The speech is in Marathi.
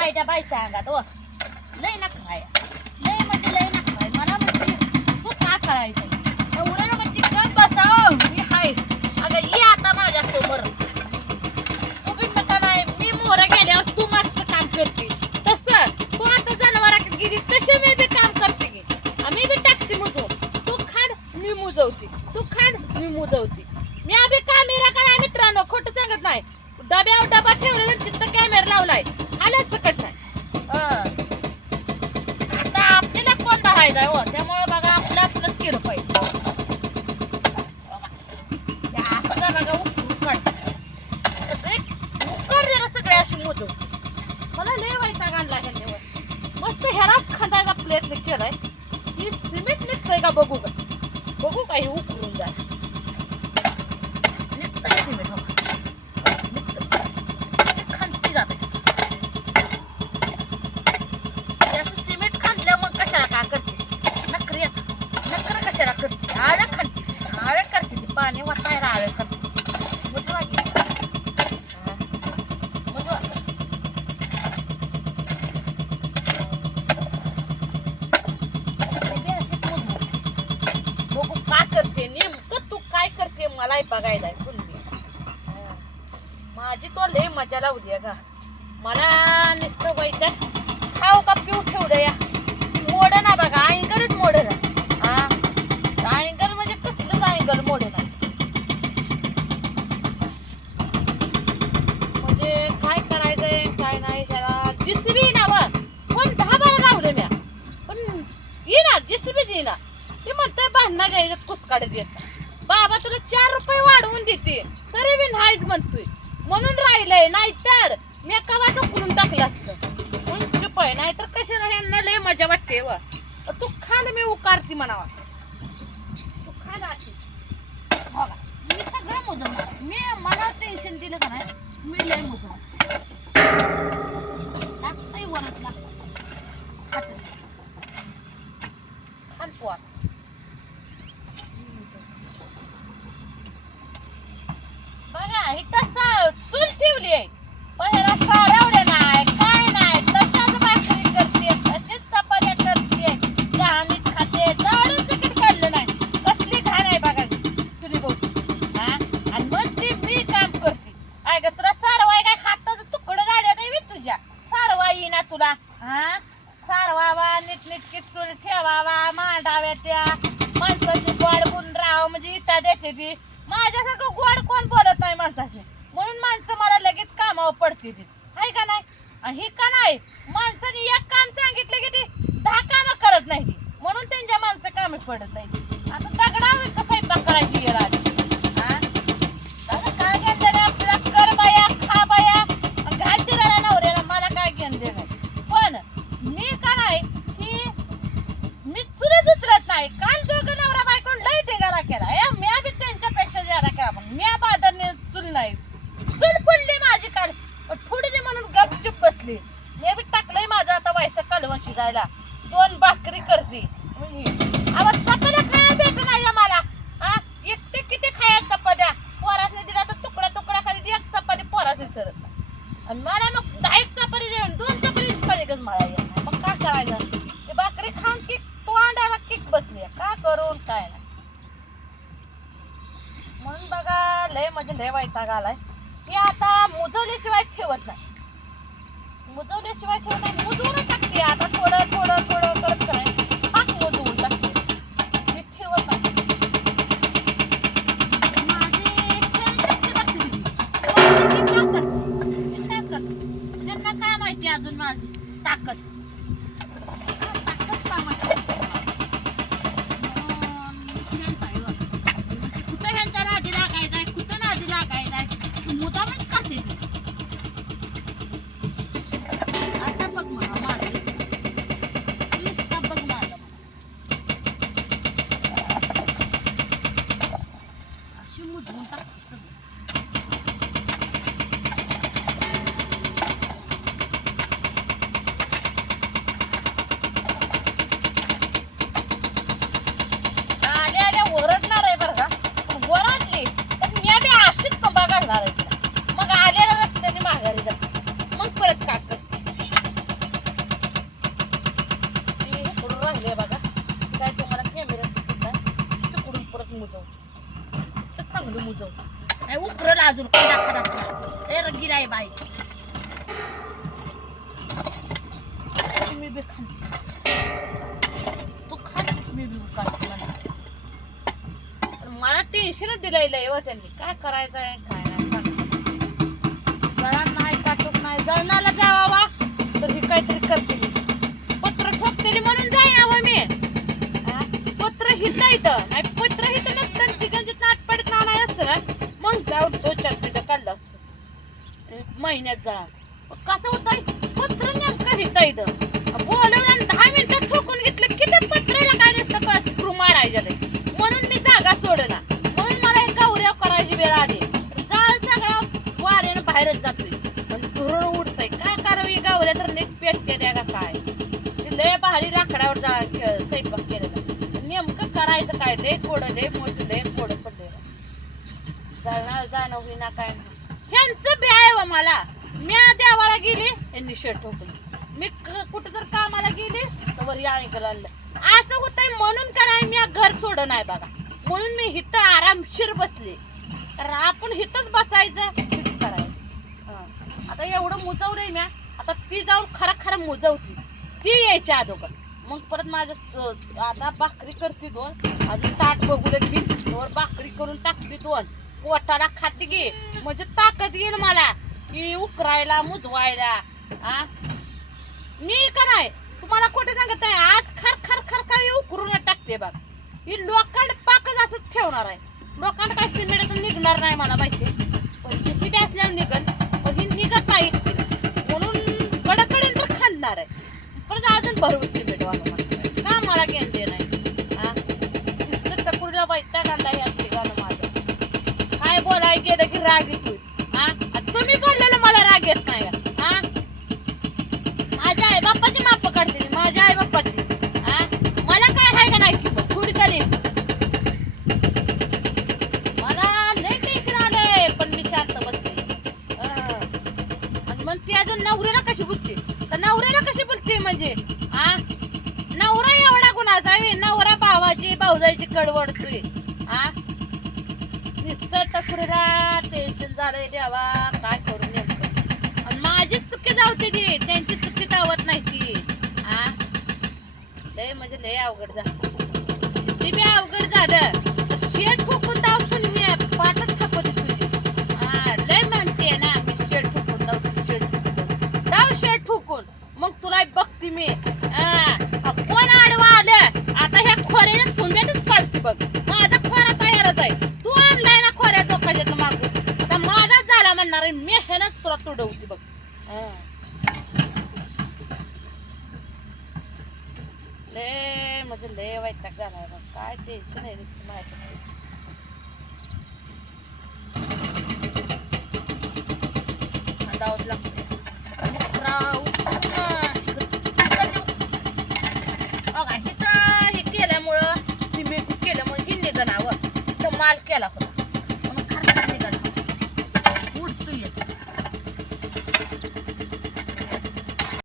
बायच्या बायच्या अंगात ओ. लय नखरा आहे. लय म्हणजे लय नखरा आहे. मला म्हणते तू का करायचं? एवढं म्हणते गप बसाव. मी हाय. अगं ये आता माझ्यासमोर तू बी नका नाही मी मोर गेल्यावर तू मागचं काम करते तसं तू आता जनावराकडे गेली तसे मी बी काम करते की आम्ही बी टाकते मुजवून तू खाड मी मुजवते तू खाड मी मुजवते मी आम्ही कॅमेरा करा मित्रांनो खोटं सांगत नाही डब्यावर डबा ठेवला तिथं कॅमेरा लावलाय आलाच सकट नाही हं. आता आपल्याला कोण धरायचा हो त्यामुळे बघा आपलं आपलंच केलं पाहिजे बघा. हे असं बघा उकड सगळे उकड जरा सगळे अशी मोजव मला लय वैताग आणला ह्याच्यावर मस्त ह्यालाच खांदायचा प्रयत्न केलाय ही सिमेंट निघतंय का बघू का बघू का हे उकरून जाय निघतंय सिमेंट हो निघतंय ते खांदती जाते याचं सिमेंट खांदल्या मग कशाला का करते नखरी नखर करते आळ आळ करते ती पाणी वाटायला आळ करते. मुजवा की. ते बी अशीच बघू का करते नेमकं तू काय करते मलाही बघायला हा. माझी तो लय मजा लावली आहे का मला नुसतं वैद्य खाऊ का पिऊ ठेवलं या मोड ना बघा अँगलच मोड ना हा अँगल म्हणजे कसलंच अँगल मोड ना म्हणजे काय करायचंय काय नाही त्याला जिसबी ना व पण दहा बारा लावलं म्या पण ये ना जिसबी ये ना ते म्हणतंय भांडणं घ्यायचं कुचकाडे देत बाबा तुला चार रुपये वाढवून देते. तरी बी नाहीच म्हणतोय. म्हणून राहिलंय नाहीतर मी कवाच करून टाकलं असतं. म्हणून चुप आहे नाहीतर कशाला यांना लय मजा वाटते वा. तू खाल मी उकारती म्हणावा. तू खाल अशी. मी सगळं मुजवणार मी मला टेन्शन दिलं का नाही मी लय मुजवणार नीट ठेवावा मांडाव्या त्या माणसाची गोड बोलून राहावं म्हणजे इटा देते ती. माझ्यासारखं गोड कोण बोलत नाही माणसाशी? म्हणून माणसं मला लगेच कामावर पडते ती आहे का नाही? हे ही का नाही? माणसाने एक काम सांगितलं की ती दहा कामं करत नाही म्हणून त्यांच्या माणसं कामी पडत नाही आता दगडा कसं स्वयंपाक करायची राजा आली हा? आता काय घेणं देणं आपल्याला कर बाया खा बाया आणि घाल दिला नवऱ्याला मला काय घेणं देणं पण मी का नाही ही मी चुलच उचलत नाही काल दोघं नवरा बायकोन लय धिंगाणा केला या म्या बी त्यांच्यापेक्षा जरा केला पण म्या बादरने चुल नाही चुल फुडली माझी काल फुडली म्हणून गपचूप बसली मी बी टाकलंय माझं आता वयस कालवण शिजायला दोन भाकरी करते आवाज चपात्या खाया भेट नाही मला हा एकटे किती खाया चपात्या पोरासने दिला तर तुकडा तुकडा खाली एक चपाती पोराची सरत नाही आणि मला मग दहा एक चपाती जेवण दोन चपाती कधीच मला येत नाही मग काय करायचं ते भाकरी खाऊन किक तोंडाला किक बसली का करून काय नाही म्हणून बघा लय म्हणजे राग आलाय. मी आता मुजवल्याशिवाय ठेवत नाही. मुजवल्याशिवाय ठेवत नाही मुजवून टाकते. आता थोडं थोडं थोडं करत कराय पाक मुजवून टाकते. मी ठेवत नाही. माझी त्यांना काय माहिती अजून माझी ताकद? ताकद कामाची नारळ मग आलेल्या रस्त्याने माघारी जाते. मग परत काय करते? इकडून राहिले बघा. काय तुम्हाला कॅमेरा सुद्धा नाही. तिकडून परत मुजव तर चांगलं मुजव काय उकरल अजून. काय दाखवा दाखवा हे रंगीर आहे बाई. मी बी तू खा मी बी उकार मला. टेन्शनच दिलंय लय हो त्यांनी. काय करायचं आहे काय नाही नाही काटूक नाही. जळणाला जावा तर ही काहीतरी करते पत्र ठोकतेली म्हणून जाईना व मी पत्र हित इथं नाही पत्र हित नसतं तिकडे नाटपडीत ना नाही असतं ना मग जाऊन तो तिथं काढलं असतं. महिन्यात जा कसं होतं पत्र नेमकं हित इथं बोलवलं दहा मिनिट ठोकून घेतलं की त्या पत्राला काय नसतं का स्क्रू मारायचं रे. म्हणून मी जागा सोडना म्हणून मला एक गावऱ्या करायची वेळ आली जाळ सगळा वाऱ्यानं जातोय पण धुरळ उठतंय काय करावी? ही गावऱ्या तर नीट पेटते द्या का काय? ती लय भारी लाकडावर जा क- स्वयंपाक केलेला. नेमकं करायचं काय? लय कोड लय मोठं लय कोड पडलेलं जाणार जाणं होईना काय नाही. ह्यांचं बी आहे व मला. मी देवाला गेली यांनी शर्ट ठोकली. मी क- कुठं तर कामाला गेली तर वर या ऐकलं आणलं असं होतंय म्हणून का नाही मी घर सोड नाही बघा. म्हणून मी हिथं आरामशीर बसले. तर आपण हिथंच बसायचं. आता एवढं मुजवलंय म्या. आता ती जाऊन खरं खरं मुजवती. ती यायच्या अगोदर. मग परत माझं आता भाकरी करते दोन. अजून ताट बघू घेईन दोन भाकरी करून टाकते दोन. पोटाला खाते घे. म्हणजे ताकद येईल मला. की उकरायला मुजवायला. आ? मी का नाही? तुम्हाला कुठे सांगत आहे आज खर खर खर खर उकरून टाकते बघ. ही लोकांड पाकच असंच ठेवणार आहे. लोकांना काय सिमेंट निघणार नाही मला माहिती. पण बी असल्यावर निघल पण निघत नाही म्हणून कडकडे तर खांदणार आहे. परत अजून भरवू सिमेंट वाला का मला घेण नाही? हा? नुसतं टकुरीला वैताग आणला या ठिकाणं माझं. काय बोलाय गेलं की राग येतोय हा आणि तुम्ही बोललेलं मला राग येत नाही का? हा माझ्या आई बाप्पाची माप काढते माझ्या आई बाप्पाची हा मला काय आहे का नाही किंमत थोडी तरी मला लय टेन्शन आलंय पण मी शांत बसले हा. आणि मग ती अजून नवऱ्याला कशी बोलते? तर नवऱ्याला कशी बोलते म्हणजे? आ? नवरा एवढा कुणाचा नवरा भावाची भाऊजाईची कडवडतोय आ? नुसतं टकुरा टेन्शन झालंय देवा काय करू नेमकं? आणि माझीच चुकी जावते ती त्यांची चुकी जावत नाही ती. हा लय म्हणजे लय अवघड झालं. ते बी अवघड झालं. शेत शेड ठोकून दाव बघते मी कोण आडवा आलं? आता ह्या खोऱ्याने फुंब्यातच पडते बघ. माझा खोरा तयारच आहे. तू आणलाय ना खोऱ्या दोकाच्यात मागू आता माझाच झाला म्हणणार आहे. मी ह्यानंच तुला तुडवते बघ. हा. लय म्हणजे लय वैताग झालाय बघ. काय टेन्शन आहे नुसतं माहिती नाही. अंदावत लागते माल केला होता